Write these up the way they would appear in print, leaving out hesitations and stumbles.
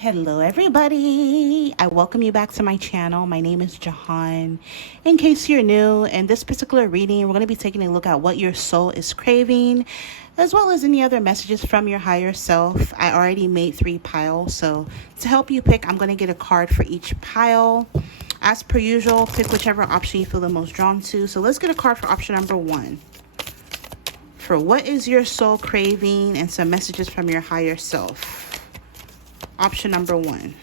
Hello everybody, I welcome you back to my channel. My name is Jehan. In case you're new, in this particular reading, we're going to be taking a look at what your soul is craving, as well as any other messages from your higher self. I already made 3 piles, so to help you pick, I'm going to get a card for each pile. As per usual, pick whichever option you feel the most drawn to. So let's get a card for option number 1. For what is your soul craving and some messages from your higher self. Option number 1.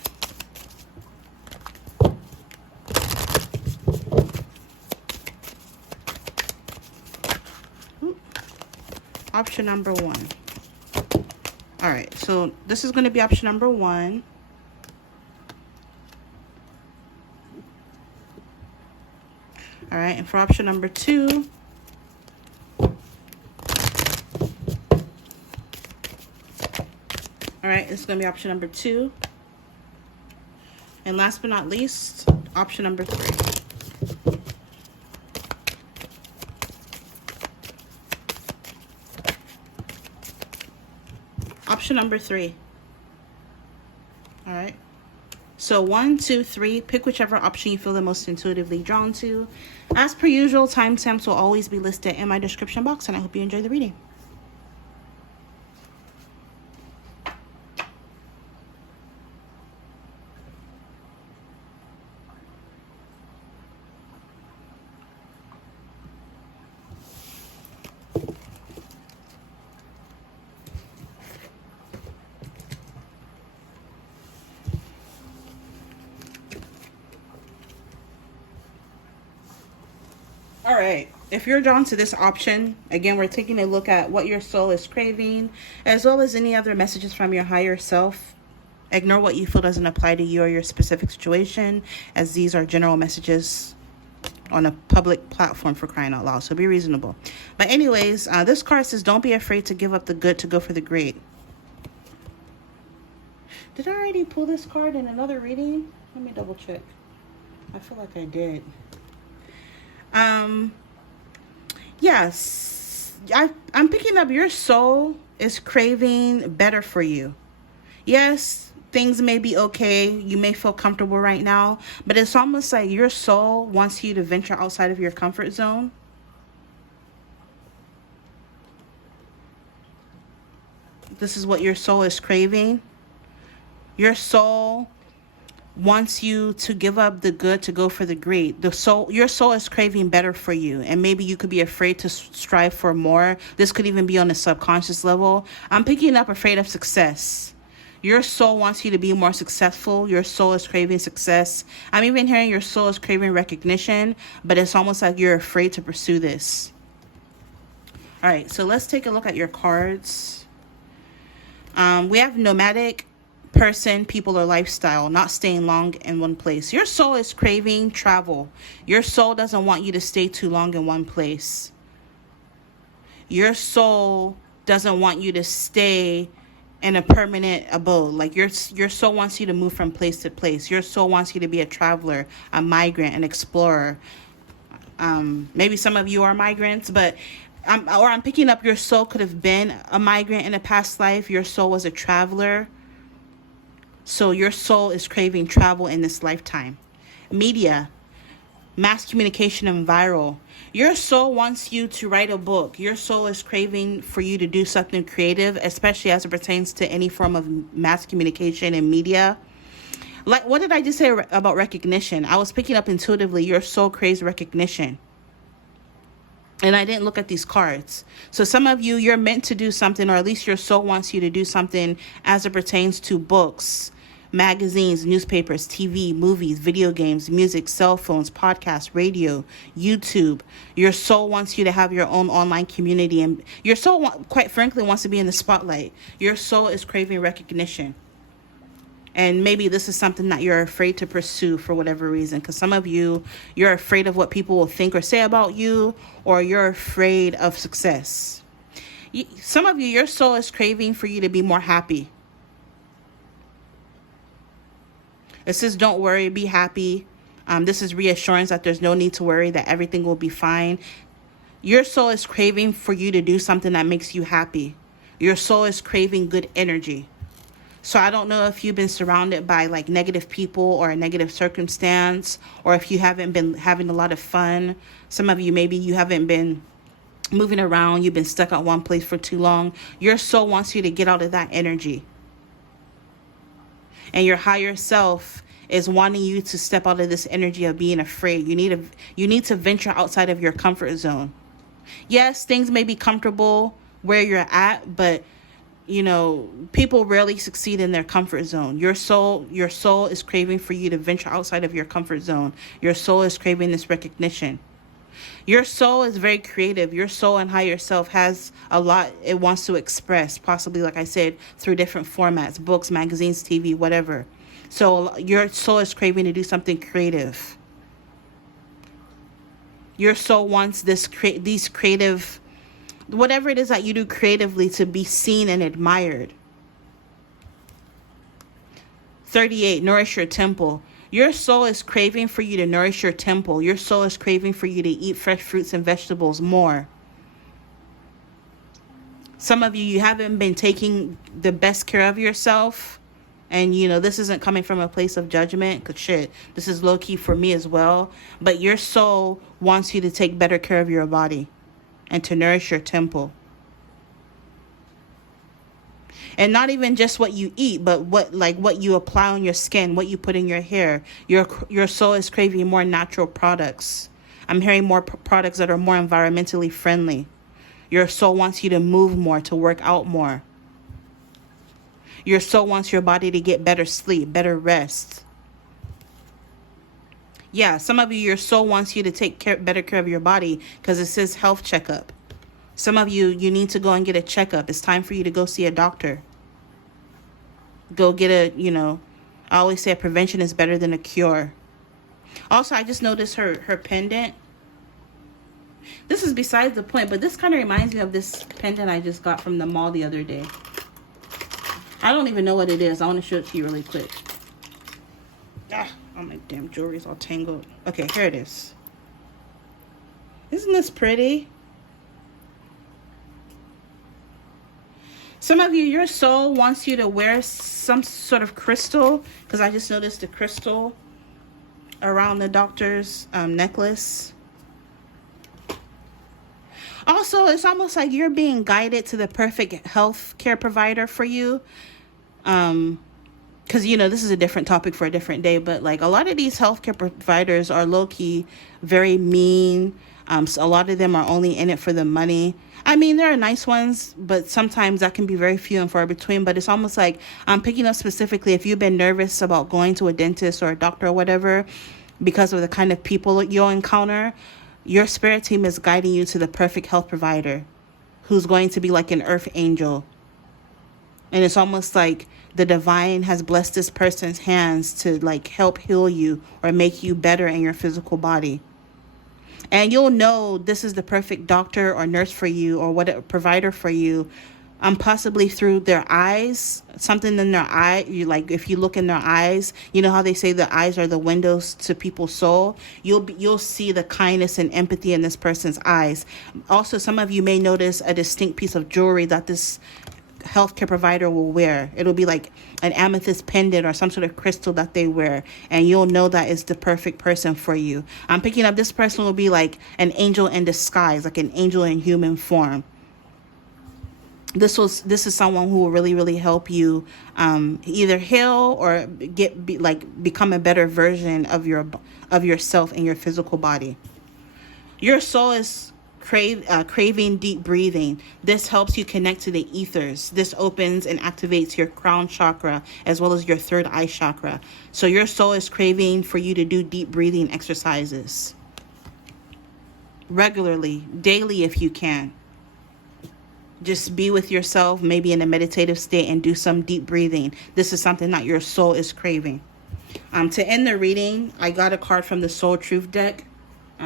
Option number 1. All right, so this is going to be option number 1. All right, and for option number 2. All right, this is going to be option number 2. And last but not least, option number 3. Option number 3. All right. So 1, 2, 3, pick whichever option you feel the most intuitively drawn to. As per usual, timestamps will always be listed in my description box, and I hope you enjoy the reading. All right, if you're drawn to this option, again, we're taking a look at what your soul is craving, as well as any other messages from your higher self. Ignore what you feel doesn't apply to you or your specific situation, as these are general messages on a public platform, for crying out loud, so be reasonable. But anyways, this card says, don't be afraid to give up the good to go for the great. Did I already pull this card in another reading? Let me double check. I feel like I did. Yes, I'm picking up your soul is craving better for you. Yes, things may be okay. You may feel comfortable right now, but it's almost like your soul wants you to venture outside of your comfort zone. This is what your soul is craving. Your soul wants you to give up the good to go for the great. Your soul is craving better for you, and maybe you could be afraid to strive for more. This could even be on a subconscious level. I'm picking up afraid of success. Your soul wants you to be more successful. Your soul is craving success. I'm even hearing your soul is craving recognition, but it's almost like you're afraid to pursue this. All right, so let's take a look at your cards. We have nomadic, person, people, or lifestyle, not staying long in one place. Your soul is craving travel. Your soul doesn't want you to stay too long in one place. Your soul doesn't want you to stay in a permanent abode. Like your soul wants you to move from place to place. Your soul wants you to be a traveler, a migrant, an explorer. Maybe some of you are migrants, but I'm picking up your soul could have been a migrant in a past life. Your soul was a traveler. So your soul is craving travel in this lifetime. Media, mass communication, and viral. Your soul wants you to write a book. Your soul is craving for you to do something creative, especially as it pertains to any form of mass communication and media. Like, what did I just say about recognition? I was picking up intuitively, your soul craves recognition. And I didn't look at these cards. So some of you, you're meant to do something, or at least your soul wants you to do something as it pertains to books, magazines, newspapers, TV, movies, video games, music, cell phones, podcasts, radio, YouTube. Your soul wants you to have your own online community, and your soul, quite frankly, wants to be in the spotlight. Your soul is craving recognition. And maybe this is something that you're afraid to pursue for whatever reason. Because some of you, you're afraid of what people will think or say about you, or you're afraid of success. Some of you, your soul is craving for you to be more happy. It says, don't worry, be happy. This is reassurance that there's no need to worry, that everything will be fine. Your soul is craving for you to do something that makes you happy. Your soul is craving good energy. So I don't know if you've been surrounded by like negative people or a negative circumstance, or if you haven't been having a lot of fun. Some of you, maybe you haven't been moving around, you've been stuck at one place for too long. Your soul wants you to get out of that energy. And your higher self is wanting you to step out of this energy of being afraid. You need to venture outside of your comfort zone. Yes, things may be comfortable where you're at, but people rarely succeed in their comfort zone. Your soul is craving for you to venture outside of your comfort zone. Your soul is craving this recognition. Your soul is very creative. Your soul and higher self has a lot it wants to express, possibly, like I said, through different formats, books, magazines, TV, whatever. So your soul is craving to do something creative. Your soul wants these creative, whatever it is that you do creatively, to be seen and admired. 38, nourish your temple. Your soul is craving for you to nourish your temple. Your soul is craving for you to eat fresh fruits and vegetables more. Some of you haven't been taking the best care of yourself. And, this isn't coming from a place of judgment, because this is low key for me as well. But your soul wants you to take better care of your body and to nourish your temple. And not even just what you eat, but what you apply on your skin, what you put in your hair. Your soul is craving more natural products. I'm hearing more products that are more environmentally friendly. Your soul wants you to move more, to work out more. Your soul wants your body to get better sleep, better rest. Yeah, some of you, your soul wants you to take better care of your body, because it says health checkup. Some of you need to go and get a checkup. It's time for you to go see a doctor. Go get I always say prevention is better than a cure. Also, I just noticed her pendant. This is besides the point, but this kind of reminds me of this pendant I just got from the mall the other day. I don't even know what it is. I want to show it to you really quick. Oh, my damn jewelry's all tangled. Okay, here it is. Isn't this pretty? Some of you, your soul wants you to wear some sort of crystal, because I just noticed the crystal around the doctor's necklace. Also, it's almost like you're being guided to the perfect health care provider for you. Because, this is a different topic for a different day, but like a lot of these healthcare providers are low-key very mean. So a lot of them are only in it for the money. I mean, there are nice ones, but sometimes that can be very few and far between. But it's almost like I'm picking up specifically if you've been nervous about going to a dentist or a doctor or whatever because of the kind of people you'll encounter. Your spirit team is guiding you to the perfect health provider who's going to be like an earth angel. And it's almost like the divine has blessed this person's hands to like help heal you or make you better in your physical body. And you'll know this is the perfect doctor or nurse for you or what provider for you, possibly through their eyes, something in their eye. If you look in their eyes, you know how they say the eyes are the windows to people's soul. You'll see the kindness and empathy in this person's eyes. Also, some of you may notice a distinct piece of jewelry that this healthcare provider will wear. It'll be like an amethyst pendant or some sort of crystal that they wear, and you'll know that is the perfect person for you. I'm picking up this person will be like an angel in disguise, like an angel in human form. This is someone who will really, really help you either heal or become a better version of yourself in your physical body. Your soul is craving deep breathing. This helps you connect to the ethers. This opens and activates your crown chakra as well as your third eye chakra. So your soul is craving for you to do deep breathing exercises regularly, daily if you can. Just be with yourself, maybe in a meditative state, and do some deep breathing. This is something that your soul is craving. To end the reading, I got a card from the Soul Truth deck.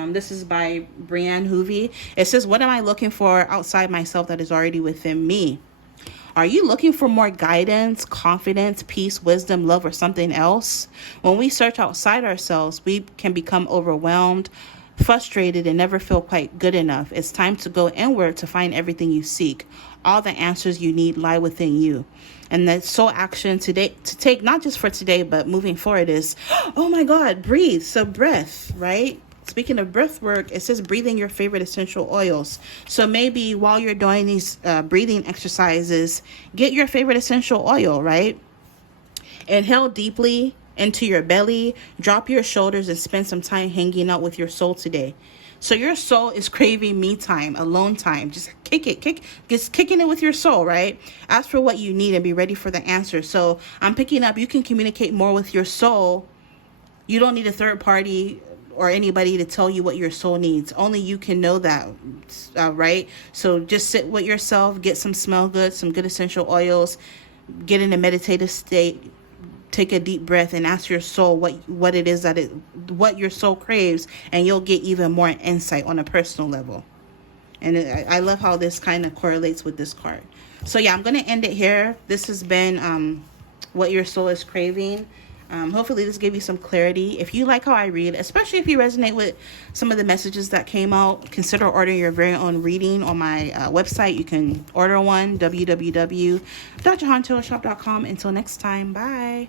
This is by Brianne Hoovey. It says, what am I looking for outside myself that is already within me? Are you looking for more guidance, confidence, peace, wisdom, love, or something else? When we search outside ourselves, we can become overwhelmed, frustrated, and never feel quite good enough. It's time to go inward to find everything you seek. All the answers you need lie within you. And the soul action today to take, not just for today, but moving forward is, oh my God, breathe. So breath, right? Speaking of breath work, it says breathing your favorite essential oils. So maybe while you're doing these breathing exercises, get your favorite essential oil, right? Inhale deeply into your belly, drop your shoulders, and spend some time hanging out with your soul today. So your soul is craving me time, alone time. Just just kicking it with your soul, right? Ask for what you need and be ready for the answer. So I'm picking up, you can communicate more with your soul. You don't need a third party or anybody to tell you what your soul needs. Only you can know that, right? So just sit with yourself, get some smell good, some good essential oils, get in a meditative state, take a deep breath, and ask your soul what it is what your soul craves, and you'll get even more insight on a personal level. And I love how this kind of correlates with this card. So yeah, I'm going to end it here. This has been what your soul is craving. Hopefully this gave you some clarity. If you like how I read, especially if you resonate with some of the messages that came out, consider ordering your very own reading on my website. You can order one, www.JehanToolShop.com. Until next time, bye.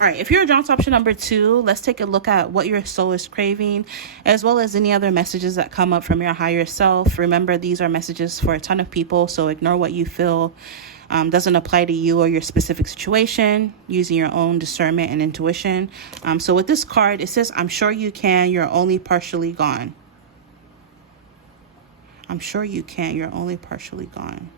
All right, if you're drawn to option number 2, let's take a look at what your soul is craving, as well as any other messages that come up from your higher self. Remember, these are messages for a ton of people, so ignore what you feel doesn't apply to you or your specific situation, using your own discernment and intuition. So with this card, it says, I'm sure you can, you're only partially gone. I'm sure you can, you're only partially gone.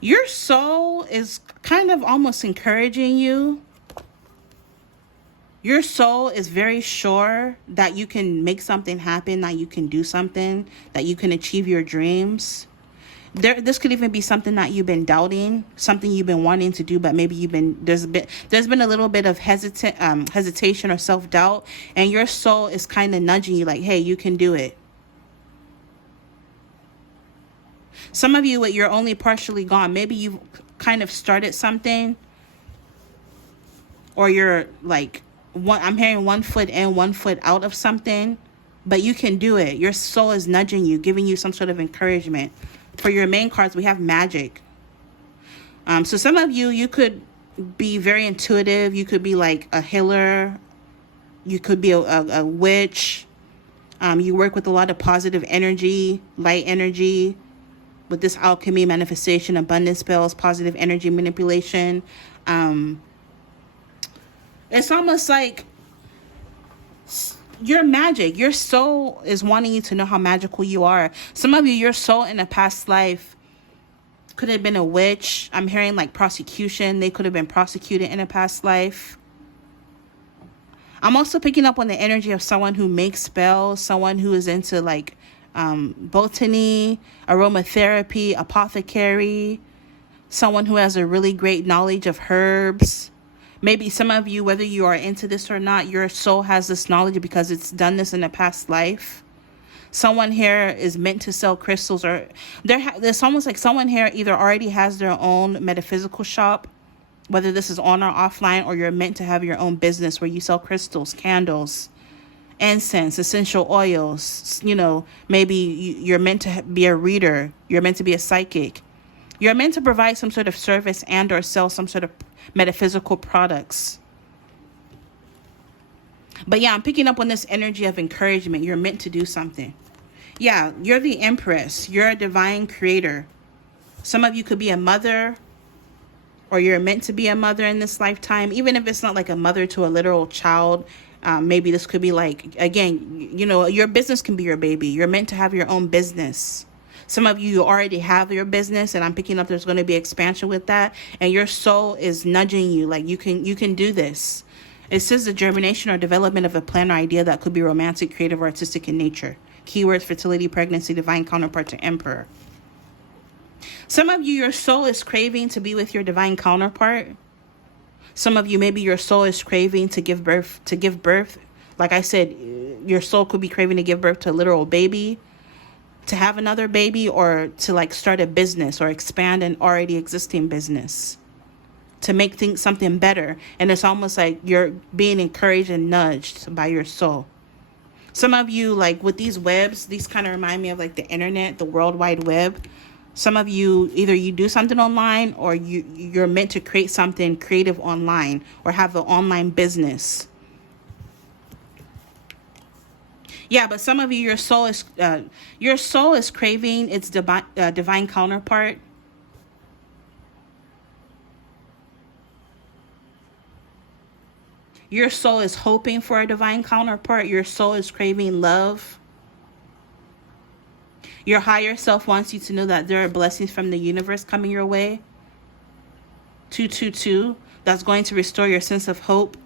Your soul is kind of almost encouraging you. Your soul is very sure that you can make something happen, that you can do something, that you can achieve your dreams. This could even be something that you've been doubting, something you've been wanting to do, but maybe there's been a little bit of hesitation or self-doubt, and your soul is kind of nudging you like, hey, you can do it. Some of you, you're only partially gone. Maybe you've kind of started something, or you're like, I'm hearing 1 foot in, 1 foot out of something, but you can do it. Your soul is nudging you, giving you some sort of encouragement. For your main cards, we have magic. So some of you could be very intuitive. You could be like a healer. You could be a witch. You work with a lot of positive energy, light energy. With this alchemy, manifestation, abundance spells, positive energy manipulation. It's almost like you're magic. Your soul is wanting you to know how magical you are. Some of you, your soul in a past life could have been a witch. I'm hearing like prosecution. They could have been prosecuted in a past life. I'm also picking up on the energy of someone who makes spells, someone who is into like botany, aromatherapy, apothecary, someone who has a really great knowledge of herbs. Maybe some of you, whether you are into this or not, your soul has this knowledge because it's done this in a past life. Someone here is meant to sell crystals, or there's almost like someone here either already has their own metaphysical shop, whether this is on or offline, or you're meant to have your own business where you sell crystals, candles, incense, essential oils. Maybe you're meant to be a reader. You're meant to be a psychic. You're meant to provide some sort of service and or sell some sort of metaphysical products. But yeah, I'm picking up on this energy of encouragement. You're meant to do something. Yeah, you're the Empress. You're a divine creator. Some of you could be a mother, or you're meant to be a mother in this lifetime, even if it's not like a mother to a literal child. Maybe this could be like, again, your business can be your baby. You're meant to have your own business. Some of you already have your business, and I'm picking up there's going to be expansion with that. And your soul is nudging you like you can do this. It says the germination or development of a plan or idea that could be romantic, creative, or artistic in nature. Keywords: fertility, pregnancy, divine counterpart to emperor. Some of you, your soul is craving to be with your divine counterpart. Some of you, maybe your soul is craving to give birth. Like I said, your soul could be craving to give birth to a literal baby, to have another baby, or to like start a business or expand an already existing business, to make things something better. And it's almost like you're being encouraged and nudged by your soul. Some of you, like with these webs, these kind of remind me of like the internet, the World Wide Web. Some of you, either you do something online or you're meant to create something creative online or have an online business. Yeah, but some of you, your soul is craving its divine counterpart. Your soul is hoping for a divine counterpart. Your soul is craving love. Your higher self wants you to know that there are blessings from the universe coming your way. 222, that's going to restore your sense of hope.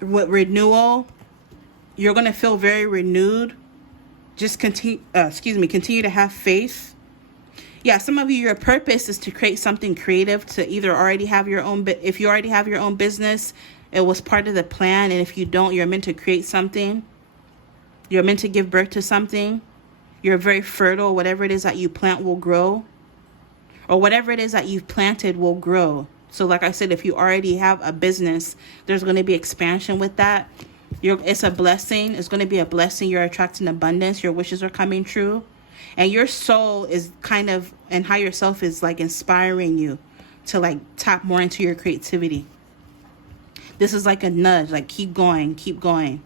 With renewal, you're going to feel very renewed. Just continue to have faith. Yeah, some of you, your purpose is to create something creative, to either already have your own, if you already have your own business, it was part of the plan. And if you don't, you're meant to create something. You're meant to give birth to something. You're very fertile. Whatever it is that you plant will grow. Or whatever it is that you've planted will grow. So like I said, if you already have a business, there's going to be expansion with that. It's a blessing. It's going to be a blessing. You're attracting abundance. Your wishes are coming true. And your soul is kind of, and higher self is like inspiring you to like tap more into your creativity. This is like a nudge, like keep going, keep going.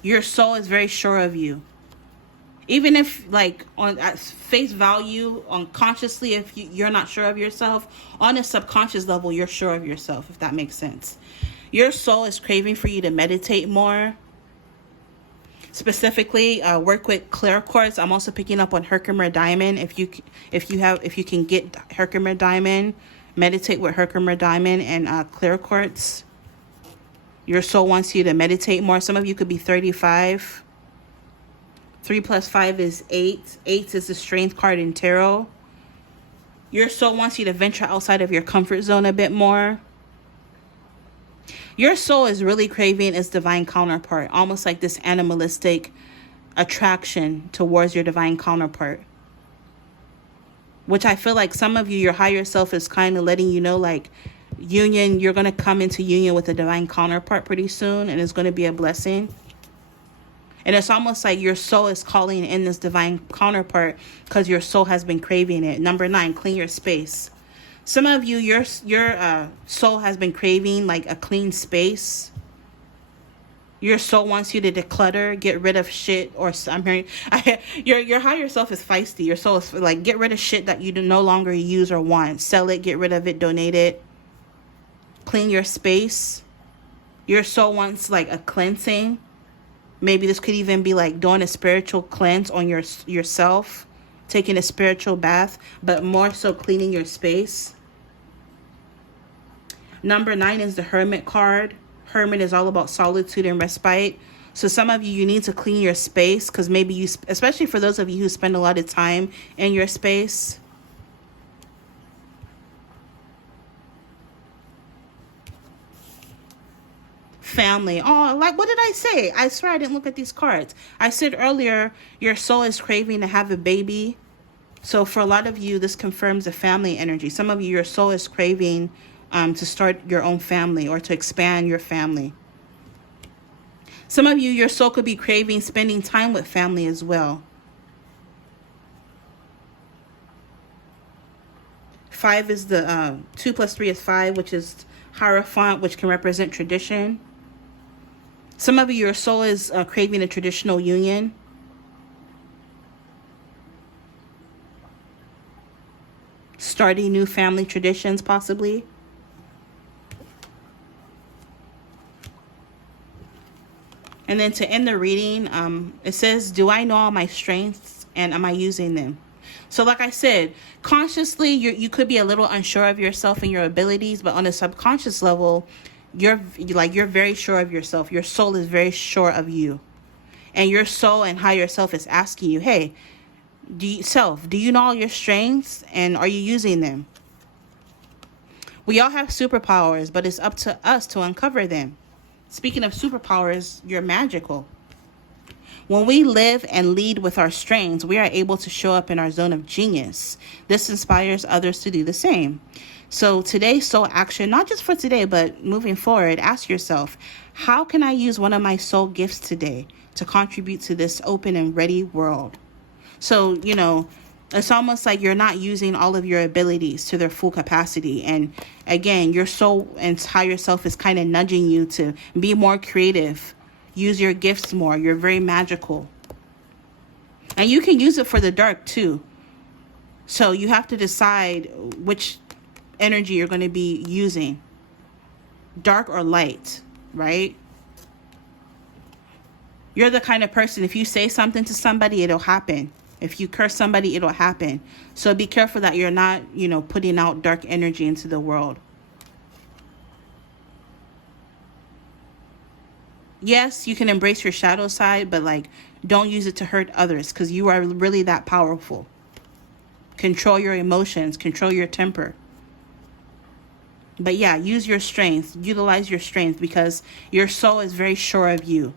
Your soul is very sure of you. Even if like on at face value, unconsciously, if you're not sure of yourself, on a subconscious level, you're sure of yourself, if that makes sense. Your soul is craving for you to meditate more. Specifically, work with clear quartz. I'm also picking up on Herkimer diamond. If you can get Herkimer diamond, meditate with Herkimer diamond and clear quartz. Your soul wants you to meditate more. Some of you could be 35. 3 plus 5 is 8. 8 is the strength card in tarot. Your soul wants you to venture outside of your comfort zone a bit more. Your soul is really craving its divine counterpart, almost like this animalistic attraction towards your divine counterpart. Which I feel like some of you, your higher self is kind of letting you know, like, union, you're going to come into union with a divine counterpart pretty soon, and it's going to be a blessing. And it's almost like your soul is calling in this divine counterpart because your soul has been craving it. Number 9, clean your space. Some of you, your soul has been craving like a clean space. Your soul wants you to declutter, get rid of shit, or your higher self is feisty. Your soul is like, get rid of shit that you no longer use or want. Sell it, get rid of it, donate it. Clean your space. Your soul wants like a cleansing. Maybe this could even be like doing a spiritual cleanse on yourself, taking a spiritual bath, but more so cleaning your space. Number 9 is the Hermit card. Hermit is all about solitude and respite. So some of you need to clean your space because maybe you, especially for those of you who spend a lot of time in your space. Family. Oh, like what did I say? I swear I didn't look at these cards. I said earlier, your soul is craving to have a baby. So for a lot of you, this confirms a family energy. Some of you, your soul is craving to start your own family or to expand your family. Some of you, your soul could be craving spending time with family as well. 5 is the 2 plus 3 is 5, which is Hierophant, which can represent tradition. Some of you, your soul is craving a traditional union. Starting new family traditions, possibly. And then to end the reading, it says, do I know all my strengths and am I using them? So like I said, consciously, you could be a little unsure of yourself and your abilities, but on a subconscious level, you're very sure of yourself. Your soul is very sure of you. And your soul and higher self is asking you, hey, do you know all your strengths and are you using them? We all have superpowers, but it's up to us to uncover them. Speaking of superpowers, you're magical. When we live and lead with our strengths, we are able to show up in our zone of genius. This inspires others to do the same. So today's soul action, not just for today, but moving forward, ask yourself, how can I use one of my soul gifts today to contribute to this open and ready world? So, it's almost like you're not using all of your abilities to their full capacity. And again, your soul and higher self is kind of nudging you to be more creative, use your gifts more. You're very magical. And you can use it for the dark too. So you have to decide which energy you're going to be using, dark or light, right? You're the kind of person, if you say something to somebody, it'll happen. If you curse somebody, it'll happen. So be careful that you're not, putting out dark energy into the world. Yes, you can embrace your shadow side, but don't use it to hurt others, because you are really that powerful. Control your emotions, control your temper. But yeah, use your strength, utilize your strength, because your soul is very sure of you.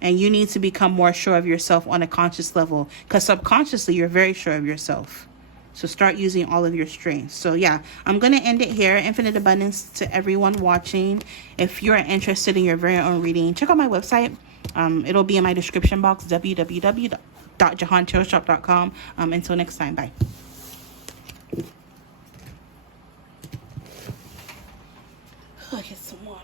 And you need to become more sure of yourself on a conscious level, because subconsciously you're very sure of yourself. So start using all of your strengths. So yeah, I'm going to end it here. Infinite abundance to everyone watching. If you're interested in your very own reading, check out my website. It'll be in my description box, www.jehantarotshop.com. Until next time, bye. I'll get some water.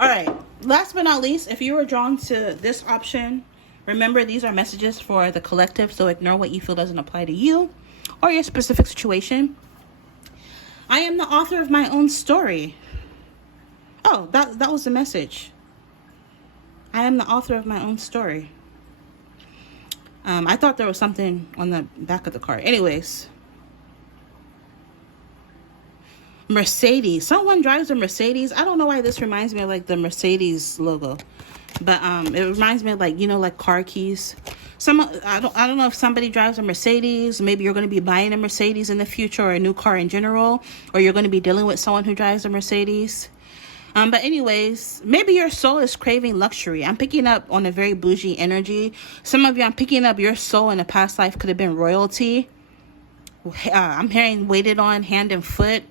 All right, last but not least, if you were drawn to this option, remember these are messages for the collective, so ignore what you feel doesn't apply to you or your specific situation. I am the author of my own story. Oh, that was the message. I am the author of my own story. I thought there was something on the back of the card. Anyways. Mercedes. Someone drives a Mercedes. I don't know why this reminds me of the Mercedes logo, but it reminds me of car keys. I don't know if somebody drives a Mercedes. Maybe you're going to be buying a Mercedes in the future, or a new car in general, or you're going to be dealing with someone who drives a Mercedes. But anyways, maybe your soul is craving luxury. I'm picking up on a very bougie energy. Some of you, I'm picking up your soul in a past life could have been royalty. I'm hearing waited on hand and foot.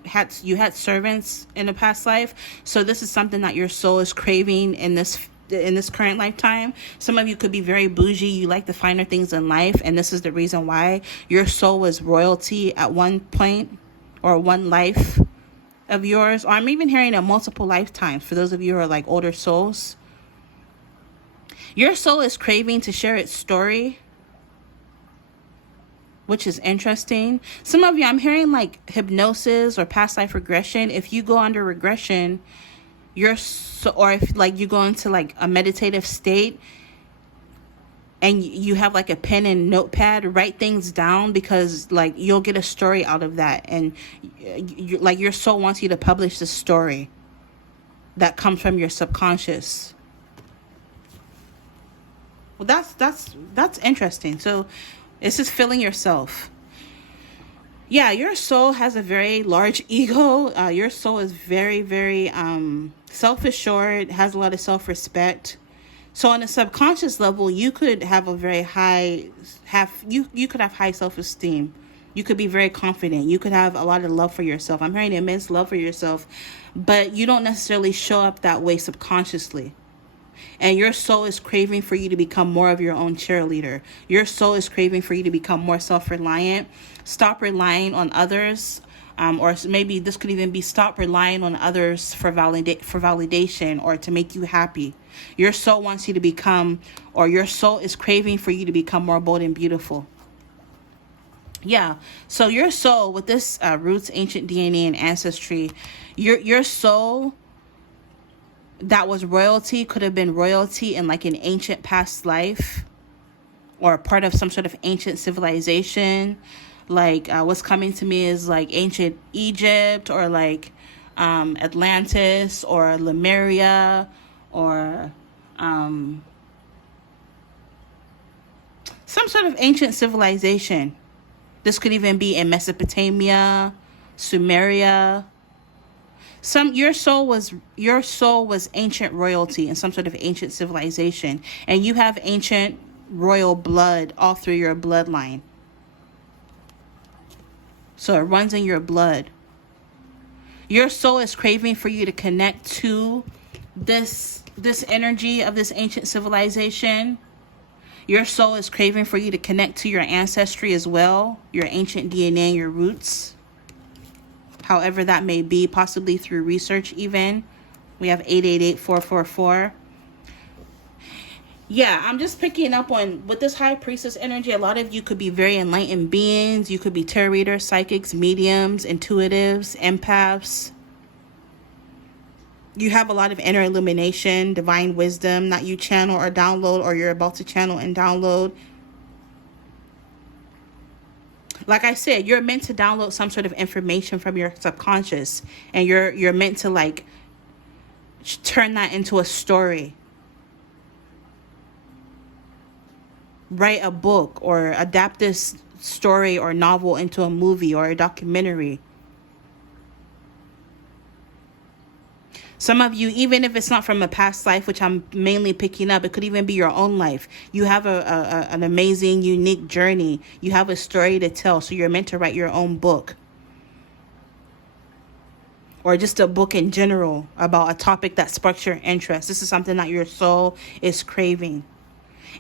You had servants in a past life, so this is something that your soul is craving in this current lifetime. Some of you could be very bougie. You like the finer things in life, and this is the reason why your soul was royalty at one point or one life of yours. Or I'm even hearing multiple lifetimes for those of you who are older souls. Your soul is craving to share its story, which is interesting. Some of you, I'm hearing hypnosis or past life regression. If you go under regression, or if you go into a meditative state and you have a pen and notepad, write things down, because you'll get a story out of that. And your soul wants you to publish the story that comes from your subconscious. Well, that's interesting. So this is filling yourself. Yeah, your soul has a very large ego. Your soul is very, very self-assured, has a lot of self-respect. So on a subconscious level, you could have high self-esteem. You could be very confident. You could have a lot of love for yourself. I'm hearing immense love for yourself, but you don't necessarily show up that way subconsciously. And your soul is craving for you to become more of your own cheerleader. Your soul is craving for you to become more self-reliant. Stop relying on others. Or maybe this could even be stop relying on others for validation or to make you happy. Your soul wants you to become, or your soul is craving for you to become more bold and beautiful. Yeah, so your soul with this roots, ancient DNA, and ancestry, your soul that was royalty could have been royalty in an ancient past life, or a part of some sort of ancient civilization. Like what's coming to me is like ancient Egypt, or like Atlantis, or Lemuria, or some sort of ancient civilization. This could even be in Mesopotamia, Sumeria. Your soul was ancient royalty in some sort of ancient civilization, and you have ancient royal blood all through your bloodline. So it runs in your blood. Your soul is craving for you to connect to this energy of this ancient civilization. Your soul is craving for you to connect to your ancestry as well, your ancient DNA, your roots. However that may be, possibly through research even. We have 888-444. Yeah, I'm just picking up on, with this high priestess energy, a lot of you could be very enlightened beings. You could be tarot readers, psychics, mediums, intuitives, empaths. You have a lot of inner illumination, divine wisdom that you channel or download, or you're about to channel and download. Like I said, you're meant to download some sort of information from your subconscious, and you're meant to like turn that into a story. Write a book or adapt this story or novel into a movie or a documentary. Some of you, even if it's not from a past life, which I'm mainly picking up, it could even be your own life. You have an amazing, unique journey. You have a story to tell, so you're meant to write your own book. Or just a book in general about a topic that sparks your interest. This is something that your soul is craving.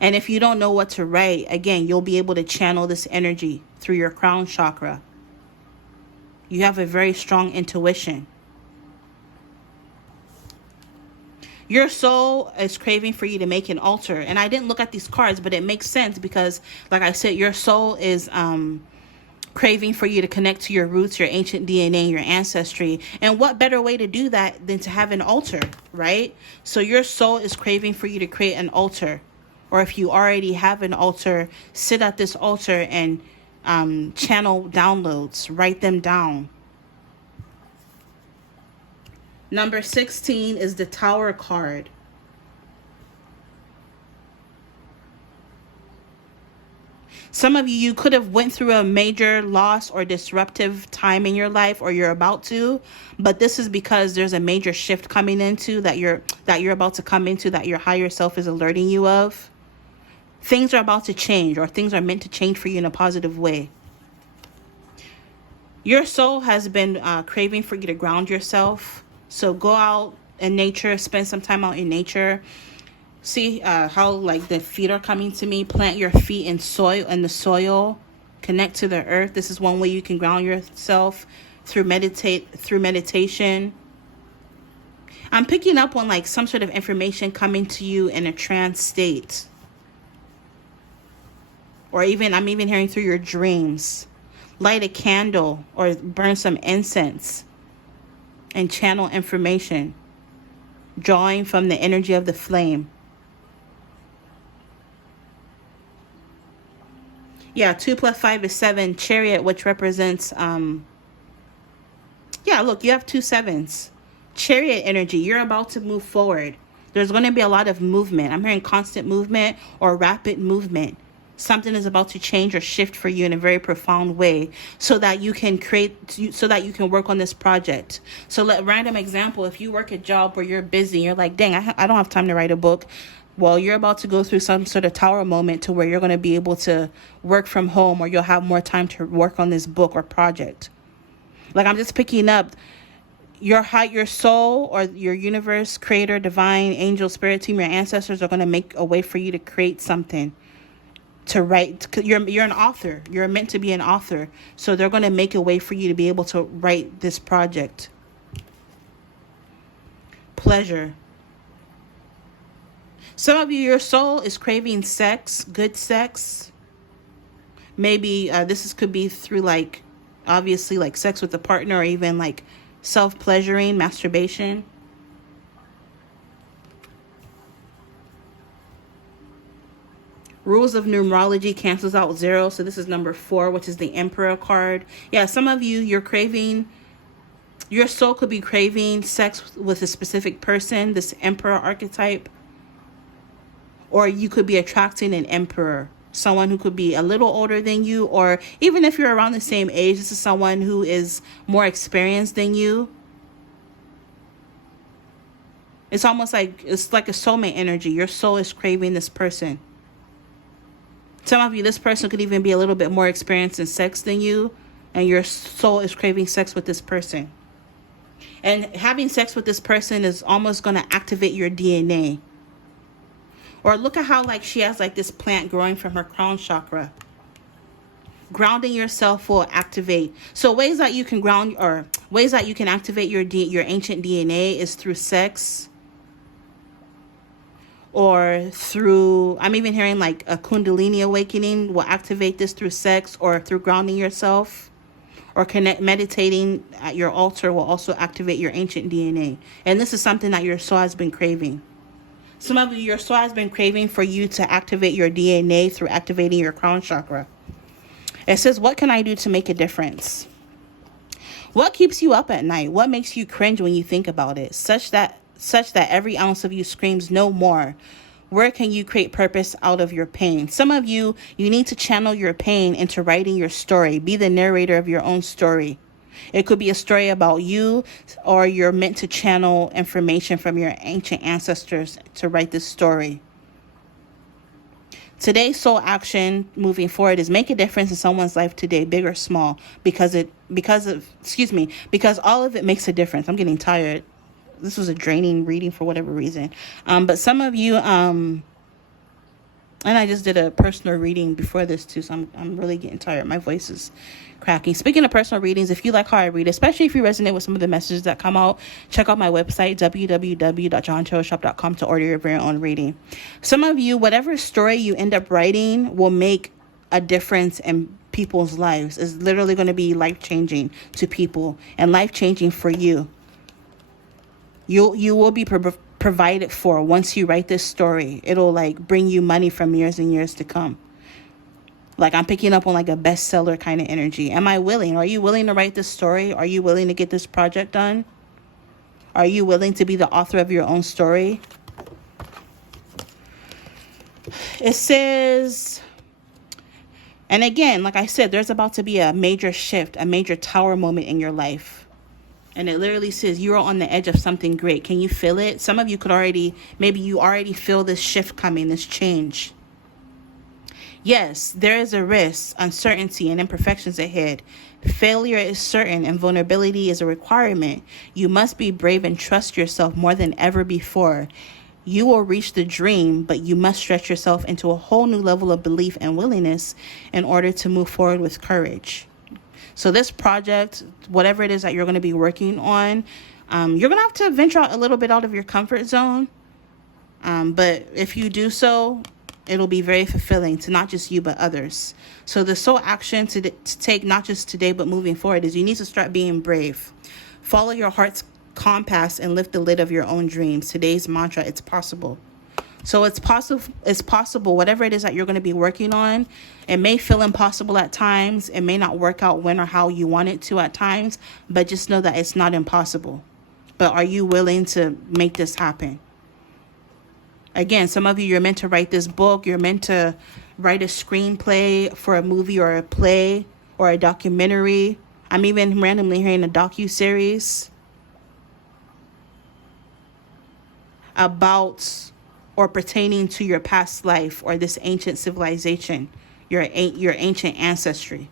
And if you don't know what to write, again, you'll be able to channel this energy through your crown chakra. You have a very strong intuition. Your soul is craving for you to make an altar. And I didn't look at these cards, but it makes sense because, like I said, your soul is craving for you to connect to your roots, your ancient DNA, your ancestry. And what better way to do that than to have an altar, right? So your soul is craving for you to create an altar. Or if you already have an altar, sit at this altar and channel downloads. Write them down. Number 16 is the Tower card. Some of you could have went through a major loss or disruptive time in your life, or you're about to, but this is because there's a major shift coming into that you're about to come into, that your higher self is alerting you of. Things are about to change, or things are meant to change for you in a positive way. Your soul has been craving for you to ground yourself. So go out in nature, spend some time out in nature. See how like the feet are coming to me. Plant your feet in the soil. Connect to the earth. This is one way you can ground yourself through meditation. I'm picking up on like some sort of information coming to you in a trance state. Or I'm even hearing through your dreams. Light a candle or burn some incense and channel information, drawing from the energy of the flame. Yeah, 2 + 5 is 7. Chariot, which represents, look, you have 2 7s. Chariot energy, you're about to move forward. There's going to be a lot of movement. I'm hearing constant movement or rapid movement. Something is about to change or shift for you in a very profound way, so that you can work on this project. So random example, if you work a job where you're busy, you're like, dang, I don't have time to write a book. Well, you're about to go through some sort of tower moment to where you're going to be able to work from home, or you'll have more time to work on this book or project. Like, I'm just picking up your soul or your universe, creator, divine, angel, spirit team, your ancestors are going to make a way for you to create something. To write. You're an author. You're meant to be an author. So they're going to make a way for you to be able to write this project. Pleasure. Some of you, your soul is craving sex, good sex. Maybe could be through like, obviously like sex with a partner, or even like self-pleasuring, masturbation. Rules of numerology cancels out 0. So this is number 4, which is the Emperor card. Yeah, some of you, you're craving, your soul could be craving sex with a specific person, this Emperor archetype. Or you could be attracting an Emperor, someone who could be a little older than you, or even if you're around the same age, this is someone who is more experienced than you. It's almost like, it's like a soulmate energy. Your soul is craving this person. Some of you, this person could even be a little bit more experienced in sex than you, and your soul is craving sex with this person. And having sex with this person is almost going to activate your DNA. Or look at how like she has like this plant growing from her crown chakra. Grounding yourself will activate. So ways that you can ground, or ways that you can activate your ancient DNA is through sex. Or through, I'm even hearing like a Kundalini awakening will activate this through sex, or through grounding yourself. Or meditating at your altar will also activate your ancient DNA. And this is something that your soul has been craving. Some of you, your soul has been craving for you to activate your DNA through activating your crown chakra. It says, what can I do to make a difference? What keeps you up at night? What makes you cringe when you think about it? Such that every ounce of you screams no more. Where can you create purpose out of your pain? Some of you, you need to channel your pain into writing your story. Be the narrator of your own story. It could be a story about you, or you're meant to channel information from your ancient ancestors to write this story. Today's soul action moving forward is make a difference in someone's life today, big or small, because all of it makes a difference. I'm getting tired. This was a draining reading for whatever reason. But some of you, and I just did a personal reading before this too, so I'm really getting tired. My voice is cracking. Speaking of personal readings, if you like how I read, especially if you resonate with some of the messages that come out, check out my website, www.johntarotshop.com, to order your very own reading. Some of you, whatever story you end up writing will make a difference in people's lives. It's literally going to be life-changing to people and life-changing for you. You will be provided for once you write this story. It'll like bring you money from years and years to come. Like I'm picking up on like a bestseller kind of energy. Am I willing? Are you willing to write this story? Are you willing to get this project done? Are you willing to be the author of your own story? It says, and again, like I said, there's about to be a major shift, a major tower moment in your life. And it literally says you're on the edge of something great. Can you feel it? Some of you could maybe you already feel this shift coming, this change. Yes, there is a risk, uncertainty, and imperfections ahead. Failure is certain and vulnerability is a requirement. You must be brave and trust yourself more than ever before. You will reach the dream, but you must stretch yourself into a whole new level of belief and willingness in order to move forward with courage. So this project, whatever it is that you're going to be working on, you're going to have to venture out a little bit out of your comfort zone. But if you do so, it'll be very fulfilling to not just you, but others. So the soul action to take, not just today, but moving forward, is you need to start being brave. Follow your heart's compass and lift the lid of your own dreams. Today's mantra, it's possible. So it's possible, whatever it is that you're going to be working on. It may feel impossible at times. It may not work out when or how you want it to at times, but just know that it's not impossible. But are you willing to make this happen? Again, some of you, you're meant to write this book. You're meant to write a screenplay for a movie or a play or a documentary. I'm even randomly hearing a docuseries about or pertaining to your past life or this ancient civilization, your ancient ancestry.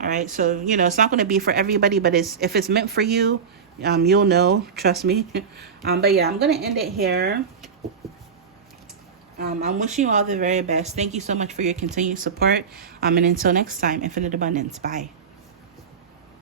All right, so, it's not going to be for everybody, but if it's meant for you, you'll know, trust me. But yeah, I'm going to end it here. I'm wishing you all the very best. Thank you so much for your continued support. And until next time, infinite abundance. Bye.